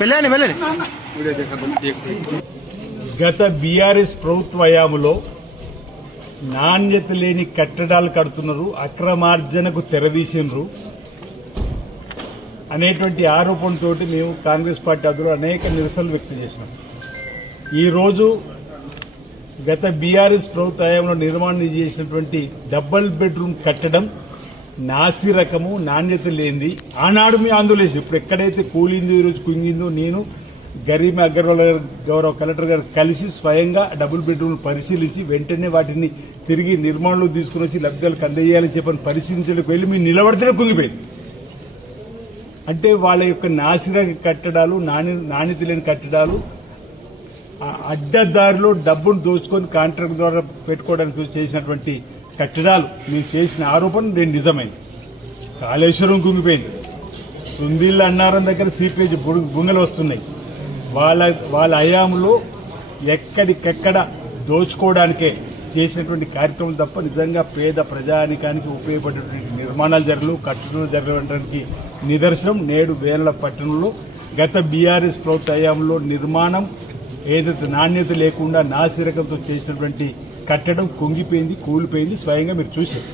వెళ్ళండి వెళ్ళండి. గత బీఆర్ఎస్ ప్రభుత్వ హయాములో నాణ్యత లేని కట్టడాలు కడుతున్నారు అక్రమార్జనకు తెరదీసినారు అనేటువంటి ఆరోపణతోటి మేము కాంగ్రెస్ పార్టీ అదులో అనేక నిరసనలు వ్యక్తం చేసినాం. ఈరోజు గత బీఆర్ఎస్ ప్రభుత్వ హయాంలో నిర్మాణం చేసినటువంటి డబల్ బెడ్రూమ్ కట్టడం నాసి రకము నాణ్యత లేనిది. ఆనాడు మీ ఆందోళన ఇప్పుడు ఎక్కడైతే కూలిందో ఈరోజు కుంగిందో నేను గరీమ అగర్వాల్ గారు గౌరవ కలెక్టర్ గారు కలిసి స్వయంగా డబుల్ బెడ్రూమ్లు పరిశీలించి వెంటనే వాటిని తిరిగి నిర్మాణంలో తీసుకుని వచ్చి లబ్ధాలకు అందజేయాలని చెప్పని పరిశీలించడానికి వెళ్ళి మీరు నిలబడితేనే కుంగిపోయింది. అంటే వాళ్ళ యొక్క నాసిర కట్టడాలు నాణ్య నాణ్యత లేని కట్టడాలు అడ్డదారిలో డబ్బును దోచుకొని కాంట్రాక్ట్ ద్వారా పెట్టుకోవడానికి చేసినటువంటి కట్టడాలు మేము చేసిన ఆరోపణ నేను నిజమైంది. కాళేశ్వరం కుంగిపోయింది సుందిళ్ళ అన్నారం దగ్గర సీపేజ్ బుంగలు వస్తున్నాయి. వాళ్ళ వాళ్ళ హయాంలో ఎక్కడికెక్కడ దోచుకోవడానికే చేసినటువంటి కార్యక్రమం తప్ప నిజంగా పేద ప్రజానికానికి ఉపయోగపడేటువంటి నిర్మాణాలు జరగలు కట్టడాలు జరగడానికి నిదర్శనం. నేడు వేల పట్టణంలో గత బీఆర్ఎస్ ప్రభుత్వ హయాంలో నిర్మాణం ఏదైతే నాణ్యత లేకుండా నాసిరకంతో చేసినటువంటి కట్టడం కుంగిపోయింది కూలిపోయింది స్వయంగా మీరు చూశారు.